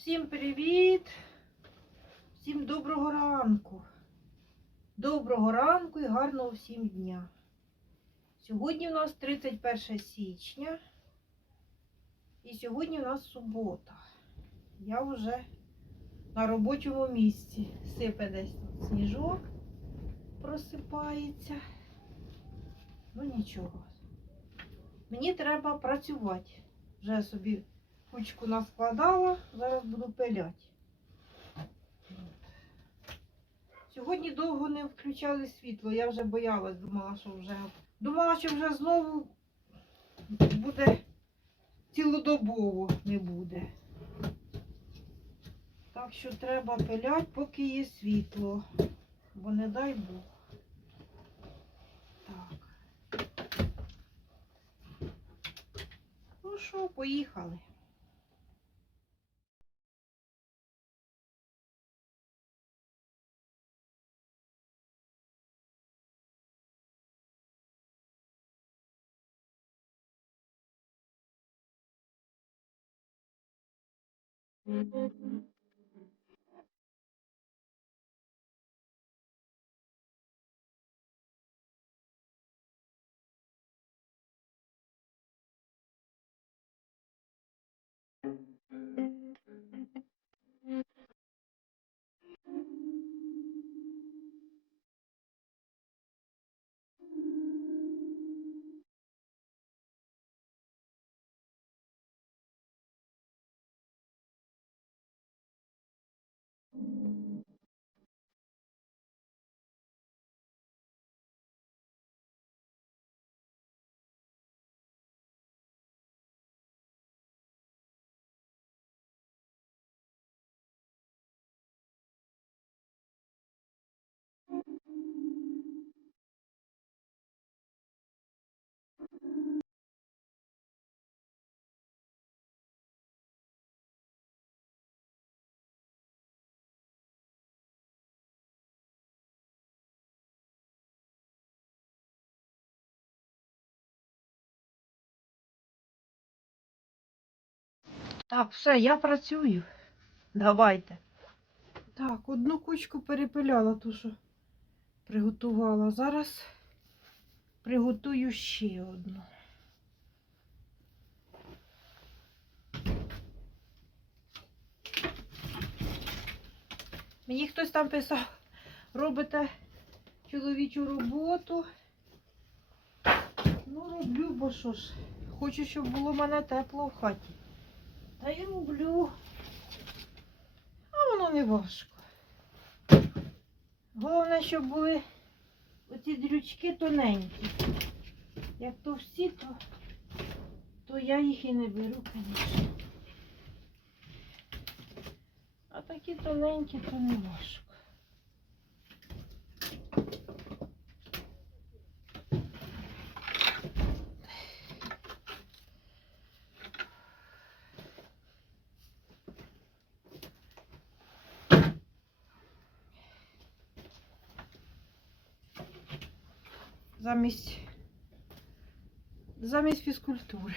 Всім привіт! Всім доброго ранку. Доброго ранку і гарного всім дня. Сьогодні у нас 31 січня. І сьогодні у нас субота. Я вже на робочому місці. Сипе десь сніжок, просипається. Ну нічого. Мені треба працювати. Вже собі кучку наскладала, зараз буду пиляти. Сьогодні довго не включали світло, я вже боялась, думала, що вже. Думала, що вже знову буде цілодобово не буде. Так що треба пиляти, поки є світло. Бо не дай Бог. Так. Ну що, поїхали. Mm-hmm. Так, все, я працюю. Давайте. Так, одну кучку перепиляла, ту, що приготувала. Зараз приготую ще одну. Мені хтось там писав, робите чоловічу роботу. Ну, роблю, бо що ж, хочу, щоб було в мене тепло в хаті. Та я люблю. А воно не важко. Головне, щоб були оці дрючки тоненькі. Як товсті, то, то я їх і не беру, звісно. А такі тоненькі, то не важко. Замість, замість фізкультури.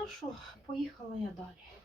Ну що, поїхала я далі.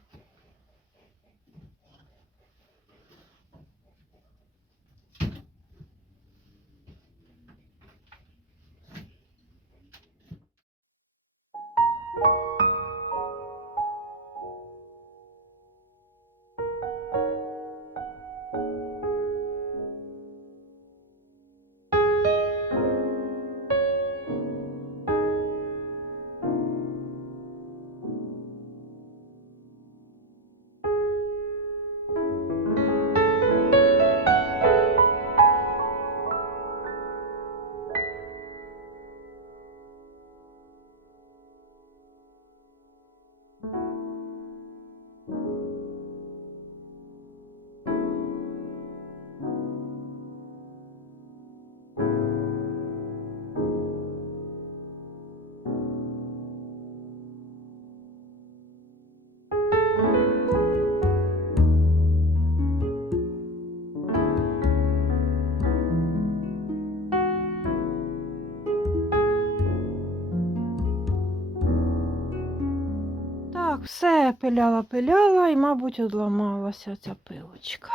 Все пиляла, пиляла і, мабуть, одламалася ця пилочка.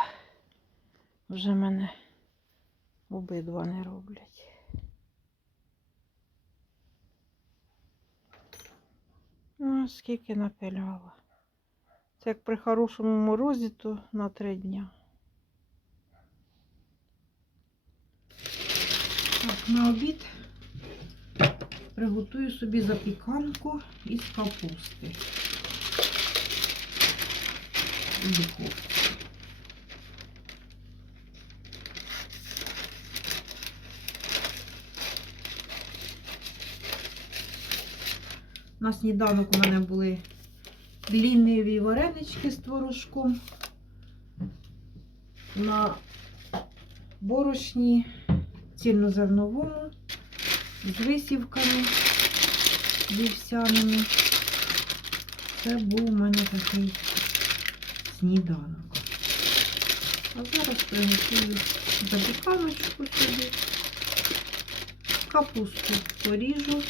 Вже мене обидва не роблять. Ну, скільки напиляла. Це як при хорошому морозі, то на три дня. Так, на обід приготую собі запіканку із капусти. У духовці. На сніданок у мене були ліниві варенички з творожком. На борошні цільнозерновому з висівками вівсяними. Це був у мене такий сніданок. А зараз приготую запіканочку собі. Капусту поріжу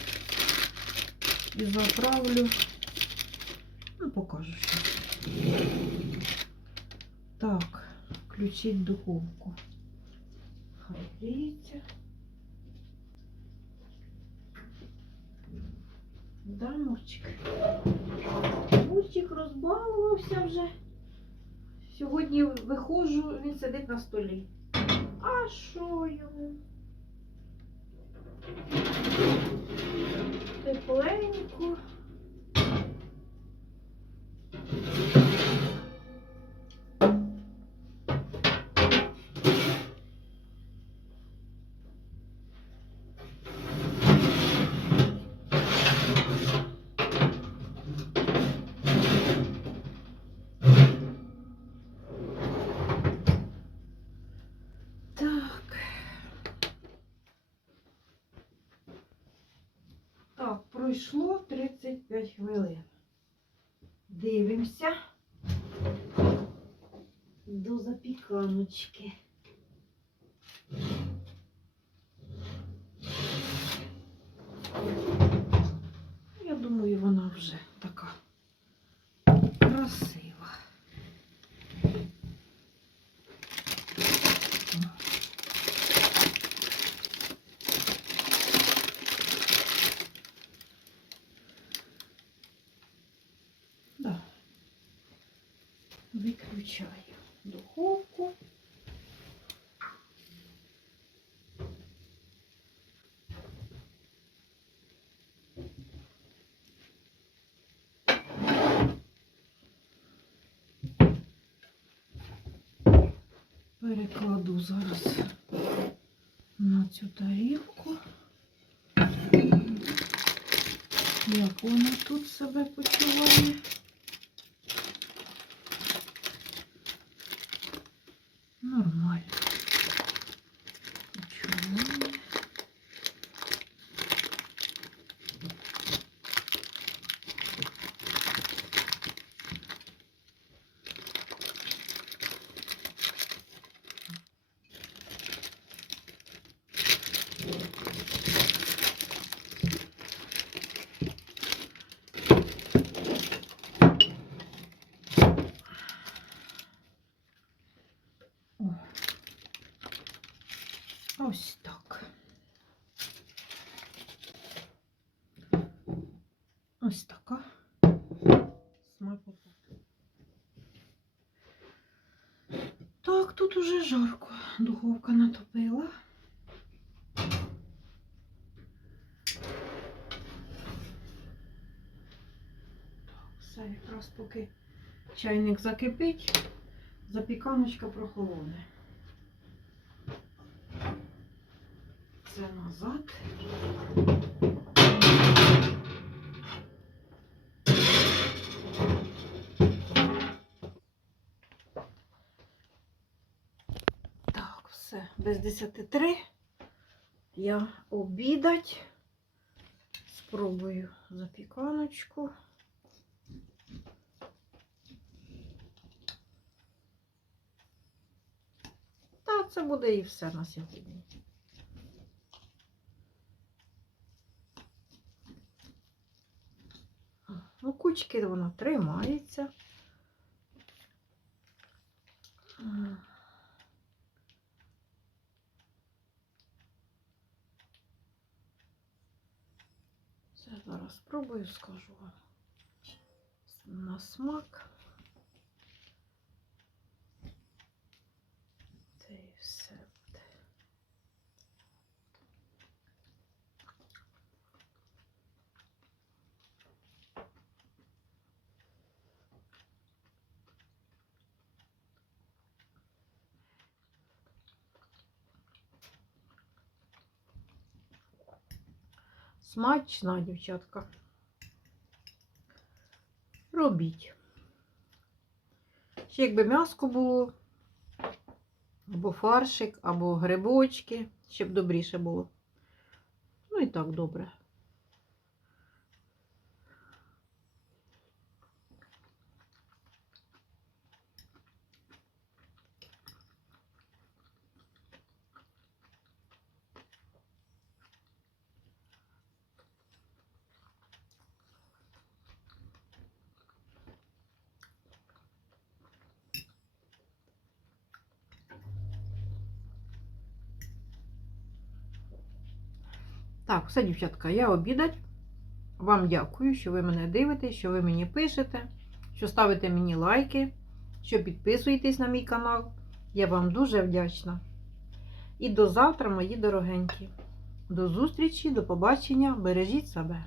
і заправлю. Ну, покажу що. Так, включить духовку. Хай гріється. Да, Мурчик? Мурчик розбалувався вже. Сьогодні виходжу, він сидить на столі. А що йому? Тепленько. Пройшло 35 хвилин. Дивимося до запіканочки. Я думаю, вона вже така красива. Да. Виключаю духовку. Перекладу зараз на цю тарілку. Як вона тут себе почуває? Нормально. Ось така смакота. Так, тут уже жарко. Духовка натопила. Так, все, якраз поки чайник закипить, запіканочка прохолоне. Це назад. Без 10.3 я обідать. Спробую запіканочку. Та це буде і все на сьогодні. Ну, кучки вона тримається. Зараз спробую, скажу вам. На смак. Це і все буде. Смачна, дівчатка. Робіть. Ще якби м'яско було, або фаршик, або грибочки, щоб добріше було. Ну і так добре. Так, все, дівчатка, я обідать. Вам дякую, що ви мене дивитесь, що ви мені пишете, що ставите мені лайки, що підписуєтесь на мій канал. Я вам дуже вдячна. І до завтра, мої дорогенькі. До зустрічі, до побачення. Бережіть себе.